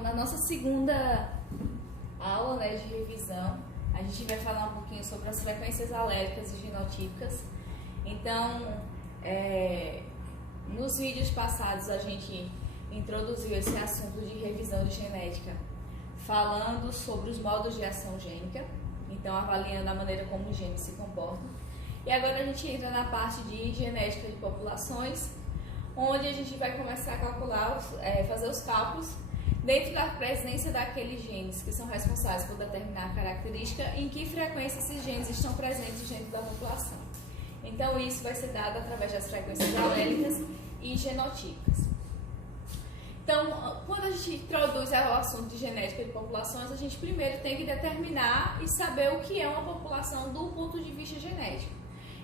Bom, na nossa segunda aula, né, de revisão, a gente vai falar um pouquinho sobre as frequências alérgicas e genotípicas. Então, nos vídeos passados a gente introduziu esse assunto de revisão de genética, falando sobre os modos de ação gênica, então avaliando a maneira como os genes se comportam. E agora a gente entra na parte de genética de populações, onde a gente vai começar a calcular, fazer os cálculos dentro da presença daqueles genes que são responsáveis por determinar a característica, em que frequência esses genes estão presentes dentro da população. Então isso vai ser dado através das frequências alérgicas e genotípicas. Então, quando a gente introduz o assunto de genética de populações, a gente primeiro tem que determinar e saber o que é uma população do ponto de vista genético.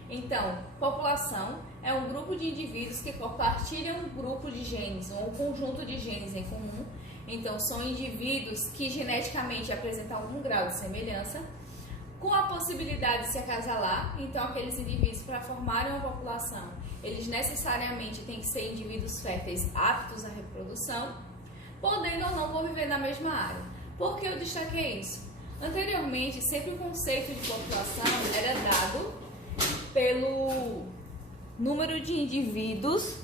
Então, população é um grupo de indivíduos que compartilham um grupo de genes, ou um conjunto de genes em comum. Então, são indivíduos que geneticamente apresentam algum grau de semelhança, com a possibilidade de se acasalar. Então, aqueles indivíduos, para formarem uma população, eles necessariamente têm que ser indivíduos férteis aptos à reprodução, podendo ou não conviver na mesma área. Por que eu destaquei isso? Anteriormente, sempre o conceito de população era dado pelo número de indivíduos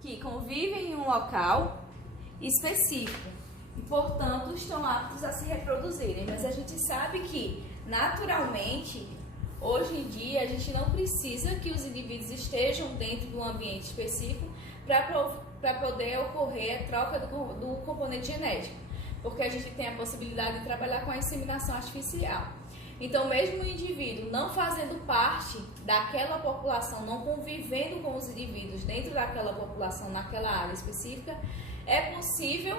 que convivem em um local específico e, portanto, estão aptos a se reproduzirem. Mas a gente sabe que, naturalmente, hoje em dia, a gente não precisa que os indivíduos estejam dentro de um ambiente específico para poder ocorrer a troca do componente genético, porque a gente tem a possibilidade de trabalhar com a inseminação artificial. Então, mesmo o indivíduo não fazendo parte daquela população, não convivendo com os indivíduos dentro daquela população, naquela área específica, é possível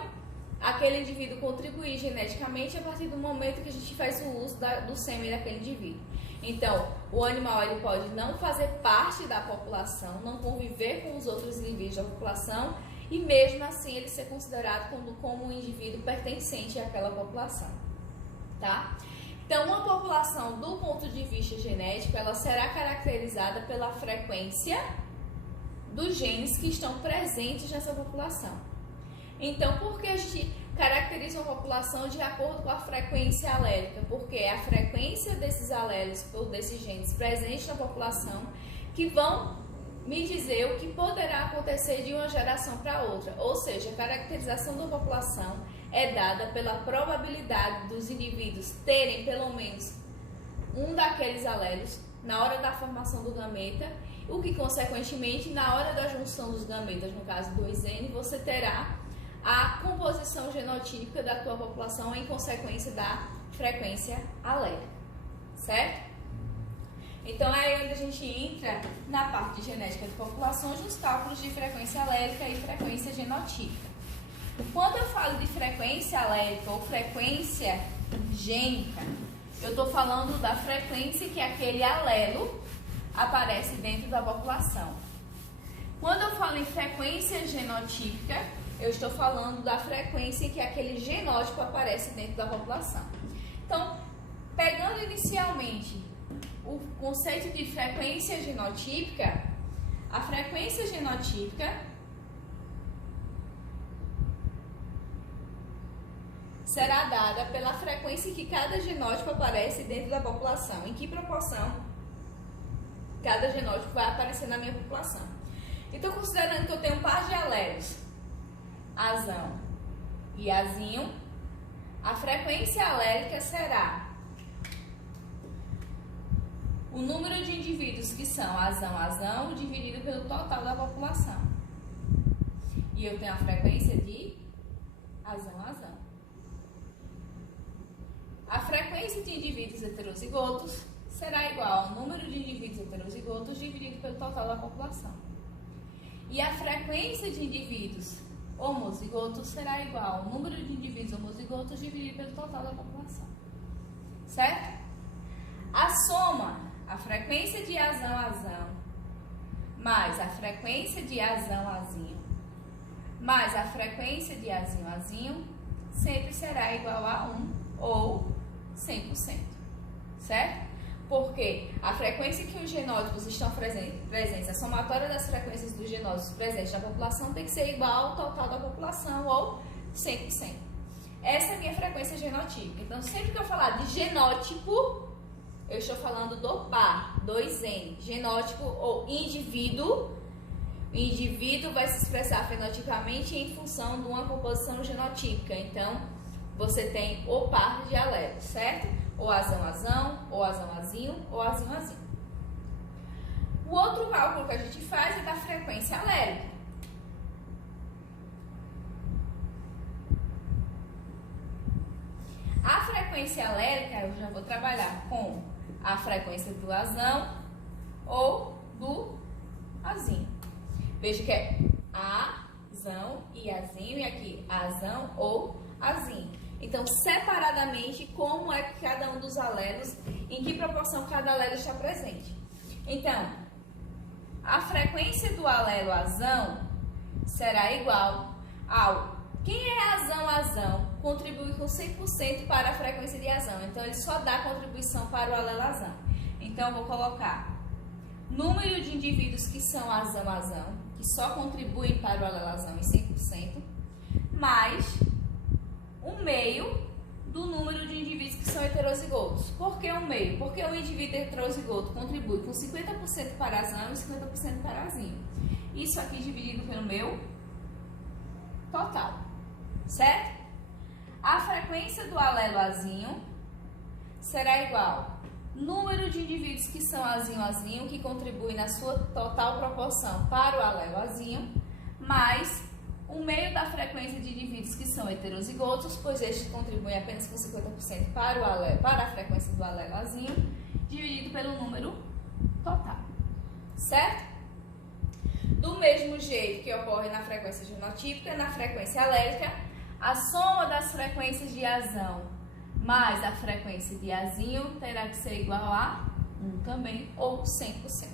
aquele indivíduo contribuir geneticamente a partir do momento que a gente faz o uso do sêmen daquele indivíduo. Então, o animal ele pode não fazer parte da população, não conviver com os outros indivíduos da população e mesmo assim ele ser considerado como um indivíduo pertencente àquela população, tá? Então, uma população do ponto de vista genético, ela será caracterizada pela frequência dos genes que estão presentes nessa população. Então, por que a gente caracteriza uma população de acordo com a frequência alérica? Porque é a frequência desses alélos ou desses genes presentes na população que vão me dizer o que poderá acontecer de uma geração para outra. Ou seja, a caracterização da população é dada pela probabilidade dos indivíduos terem pelo menos um daqueles alélos na hora da formação do gameta, o que consequentemente na hora da junção dos gametas, no caso do 2N, você terá a composição genotípica da tua população em consequência da frequência alérica, certo? Então é aí onde a gente entra na parte de genética de populações, nos cálculos de frequência alérica e frequência genotípica. Quando eu falo de frequência alérica ou frequência gênica, eu estou falando da frequência que aquele alelo aparece dentro da população. Quando eu falo em frequência genotípica, eu estou falando da frequência que aquele genótipo aparece dentro da população. Então, pegando inicialmente o conceito de frequência genotípica, a frequência genotípica será dada pela frequência que cada genótipo aparece dentro da população. Em que proporção cada genótipo vai aparecer na minha população. Então, considerando que eu tenho um par de alélos, azão e azinho, a frequência alérica será o número de indivíduos que são azão dividido pelo total da população. E eu tenho a frequência de azão. A frequência de indivíduos heterozigotos será igual ao número de indivíduos heterozigotos dividido pelo total da população. E a frequência de indivíduos homozigotos será igual ao número de indivíduos homozigotos dividido pelo total da população. Certo? A soma, a frequência de azão mais a frequência de azão-azinho mais a frequência de azinho-azinho sempre será igual a 1 ou 100%, certo? Porque a frequência que os genótipos estão presentes, a somatória das frequências dos genótipos presentes na população tem que ser igual ao total da população, ou 100%. Essa é a minha frequência genotípica. Então, sempre que eu falar de genótipo, eu estou falando do par, 2N. Genótipo ou indivíduo. O indivíduo vai se expressar fenotipamente em função de uma composição genotípica. Então, você tem o par de alelos, certo? Ou azão-azão, ou azão-azinho, ou azinho-azinho. O outro cálculo que a gente faz é da frequência alélica. A frequência alélica, eu já vou trabalhar com a frequência do azão ou do azinho. Veja que é azão e azinho, e aqui azão ou azinho. Então, separadamente, como é que cada um dos alelos, em que proporção cada alelo está presente. Então, a frequência do alelo azão será igual ao... Quem é azão-azão contribui com 100% para a frequência de azão. Então, ele só dá contribuição para o alelo azão. Então, eu vou colocar número de indivíduos que são azão-azão, que só contribuem para o alelo azão em 100%, mais um meio do número de indivíduos que são heterozigotos. Por que um meio? Porque o indivíduo heterozigoto contribui com 50% para azão e 50% para azinho. Isso aqui dividido pelo meu total, certo? A frequência do alelo azinho será igual número de indivíduos que são azinho-azinho, que contribuem na sua total proporção para o alelo azinho, mais o meio da frequência de indivíduos que são heterozigotos, pois estes contribuem apenas com 50% para a frequência do alelo azinho, dividido pelo número total, certo? Do mesmo jeito que ocorre na frequência genotípica, na frequência alélica, a soma das frequências de azão mais a frequência de azinho terá que ser igual a 1 também, ou 100%.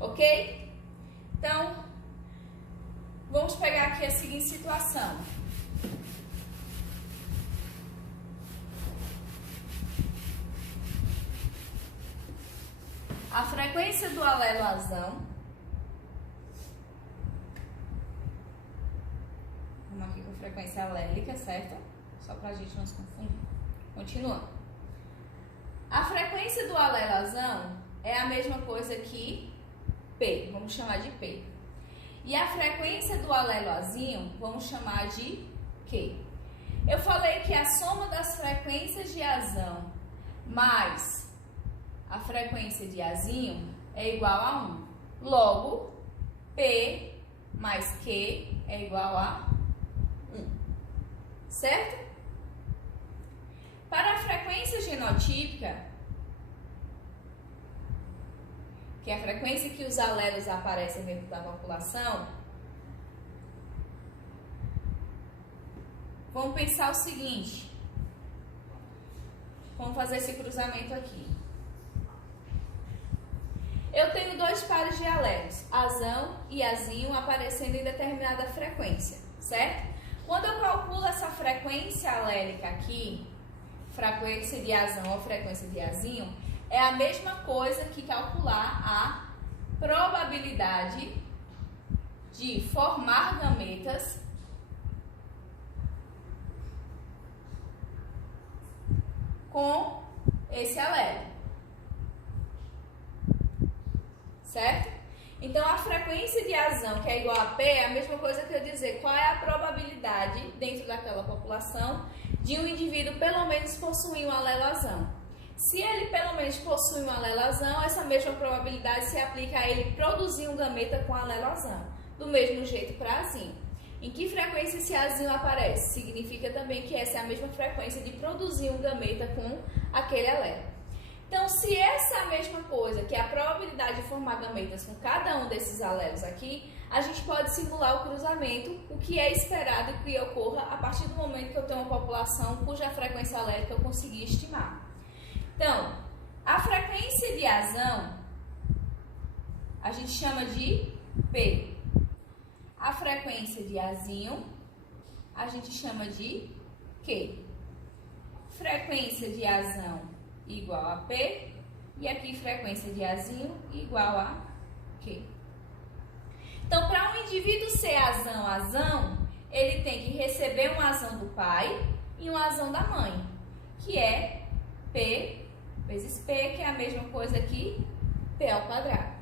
Ok? Então, vamos pegar aqui a seguinte situação. A frequência do alelo azão, vamos aqui com frequência alélica, certo? Só para a gente não se confundir. Continuando. A frequência do alelo azão é a mesma coisa que P, vamos chamar de P. E a frequência do alelo azinho, vamos chamar de Q. Eu falei que a soma das frequências de azão mais a frequência de azinho é igual a 1. Logo, P mais Q é igual a 1. Certo? Para a frequência genotípica, que é a frequência que os alelos aparecem dentro da população, vamos pensar o seguinte. Vamos fazer esse cruzamento aqui. Eu tenho dois pares de alelos, azão e azinho, aparecendo em determinada frequência, certo? Quando eu calculo essa frequência alélica aqui, frequência de azão ou frequência de azinho, é a mesma coisa que calcular a probabilidade de formar gametas com esse alelo, certo? Então, a frequência de azão, que é igual a P, é a mesma coisa que eu dizer qual é a probabilidade dentro daquela população de um indivíduo pelo menos possuir um alelo azão. Se ele pelo menos possui um alelo azão, essa mesma probabilidade se aplica a ele produzir um gameta com alelo azão. Do mesmo jeito para azinho. Em que frequência esse azinho aparece? Significa também que essa é a mesma frequência de produzir um gameta com aquele alelo. Então, se essa é a mesma coisa, que é a probabilidade de formar gametas com cada um desses alelos aqui, a gente pode simular o cruzamento, o que é esperado que ocorra a partir do momento que eu tenho uma população cuja frequência alélica eu consegui estimar. Então, a frequência de azão a gente chama de P. A frequência de azinho a gente chama de Q. Frequência de azão igual a P, e aqui frequência de azinho igual a Q. Então, para um indivíduo ser azão-azão, ele tem que receber uma ação do pai e uma ação da mãe, que é P vezes P, que é a mesma coisa que P ao quadrado.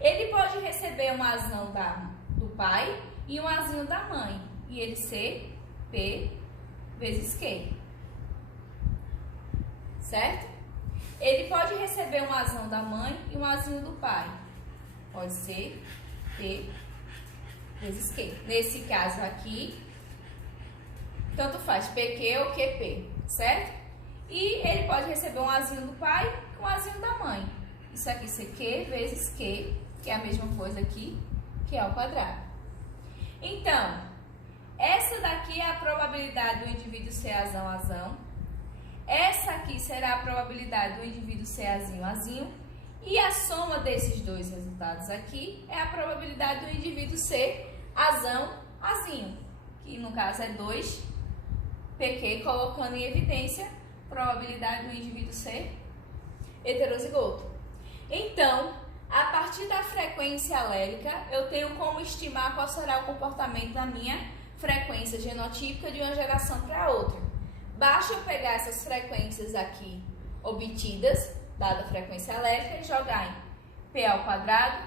Ele pode receber uma ação do pai e uma ação da mãe, e ele ser P vezes Q. Certo? Ele pode receber uma ação da mãe e uma ação do pai. Pode ser P vezes Q. Nesse caso aqui, tanto faz PQ ou QP, certo? E ele pode receber um azinho do pai com um azinho da mãe. Isso aqui ser Q vezes Q, que é a mesma coisa aqui, que é ao quadrado. Então, essa daqui é a probabilidade do indivíduo ser azão. Essa aqui será a probabilidade do indivíduo ser azinho. E a soma desses dois resultados aqui é a probabilidade do indivíduo ser azinho. Que no caso é 2PQ, colocando em evidência a probabilidade do indivíduo ser heterozigoto. Então, a partir da frequência alélica, eu tenho como estimar qual será o comportamento da minha frequência genotípica de uma geração para outra. Basta eu pegar essas frequências aqui obtidas, dada a frequência alélica, e jogar em P ao quadrado,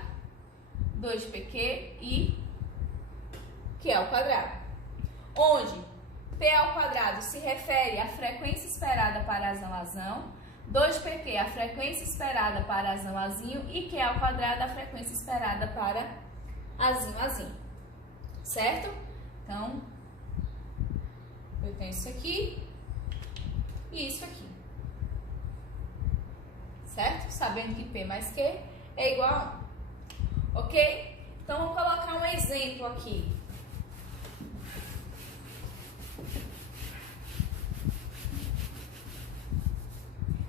2PQ e Q ao quadrado. Onde P ao quadrado se refere à frequência esperada para azão, 2PQ a frequência esperada para azinho e Q ao quadrado a frequência esperada para azinho. Certo? Então, eu tenho isso aqui e isso aqui. Certo? Sabendo que P mais Q é igual a 1. Ok? Então, vou colocar um exemplo aqui.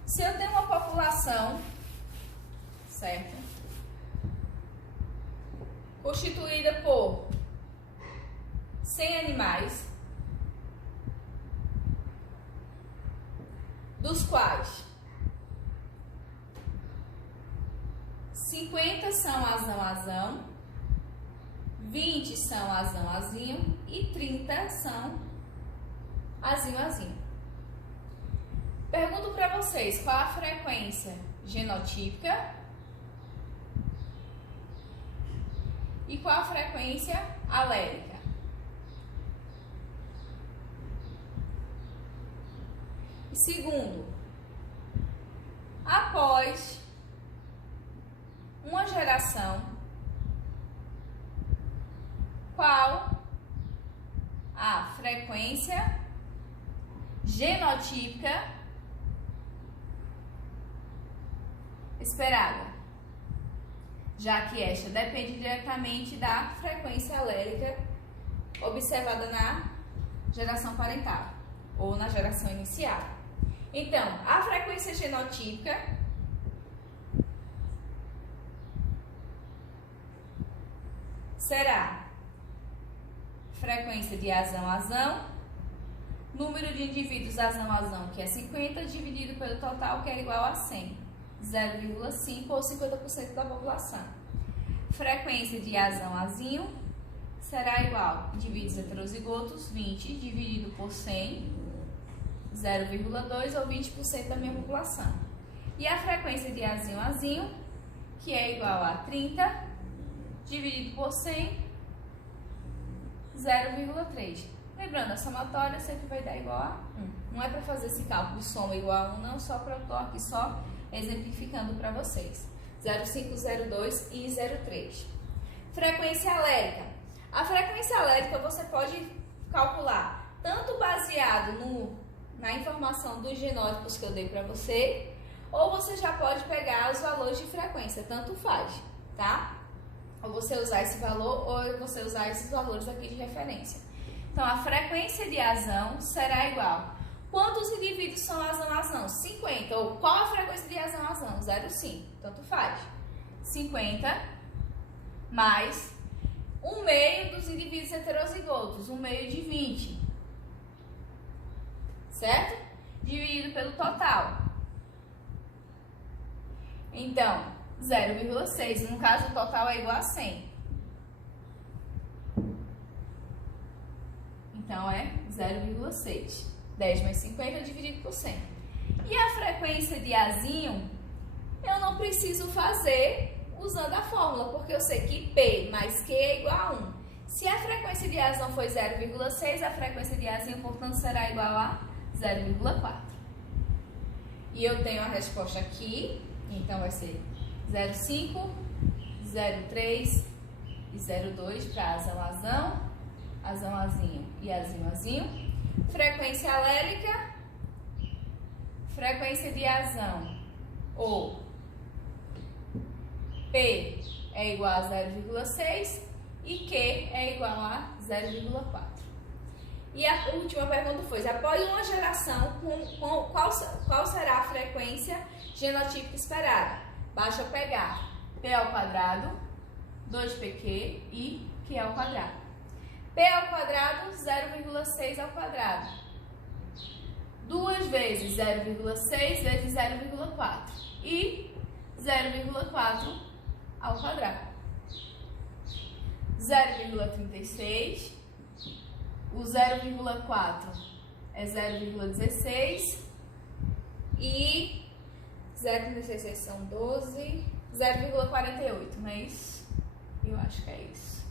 Se eu tenho uma população, certo? Constituída por 100 animais, dos quais 50 são azão, 20 são azinho e 30 são azinho. Pergunto para vocês, qual a frequência genotípica e qual a frequência alélica? E segundo, após uma geração, qual a frequência genotípica esperada, já que esta depende diretamente da frequência alélica observada na geração parental ou na geração inicial. Então, a frequência genotípica será frequência de azão, número de indivíduos azão, que é 50, dividido pelo total, que é igual a 100. 0,5 ou 50% da população. Frequência de azinho será igual a indivíduos heterozigotos, 20 dividido por 100, 0,2 ou 20% da minha população. E a frequência de azinho, que é igual a 30 dividido por 100, 0,3. Lembrando, a somatória sempre vai dar igual a 1. Não é para fazer esse cálculo de soma igual a 1, não, só para eu estar aqui só exemplificando para vocês. 0,5, 0,2 e 0,3. Frequência alélica. A frequência alélica você pode calcular tanto baseado na informação dos genótipos que eu dei para você, ou você já pode pegar os valores de frequência, tanto faz, tá? Ou você usar esse valor, ou você usar esses valores aqui de referência. Então, a frequência de azão será igual. Quantos indivíduos são azão? 50. Ou qual a frequência de azão? 0,5. Tanto faz. 50 mais 1/2 dos indivíduos heterozigotos. 1/2 de 20. Certo? Dividido pelo total. Então, 0,6. No caso, o total é igual a 100. Então é 0,6. 10 mais 50 dividido por 100. E a frequência de Azinho, eu não preciso fazer usando a fórmula, porque eu sei que P mais Q é igual a 1. Se a frequência de Azão foi 0,6, a frequência de Azinho, portanto, será igual a 0,4. E eu tenho a resposta aqui, então vai ser 0,5, 0,3 e 0,2 para Azão, Azinho e Azinho. Frequência alérica, frequência de Azão, ou P é igual a 0,6 e Q é igual a 0,4. E a última pergunta foi: após uma geração, qual será a frequência genotípica esperada? Basta pegar P ao quadrado, 2PQ e Q ao quadrado. P ao quadrado, 0,6 ao quadrado. 2 vezes 0,6 vezes 0,4. E 0,4 ao quadrado. 0,36. O 0,4 é 0,16. E 0,36 são 12. 0,48, não é isso? Eu acho que é isso.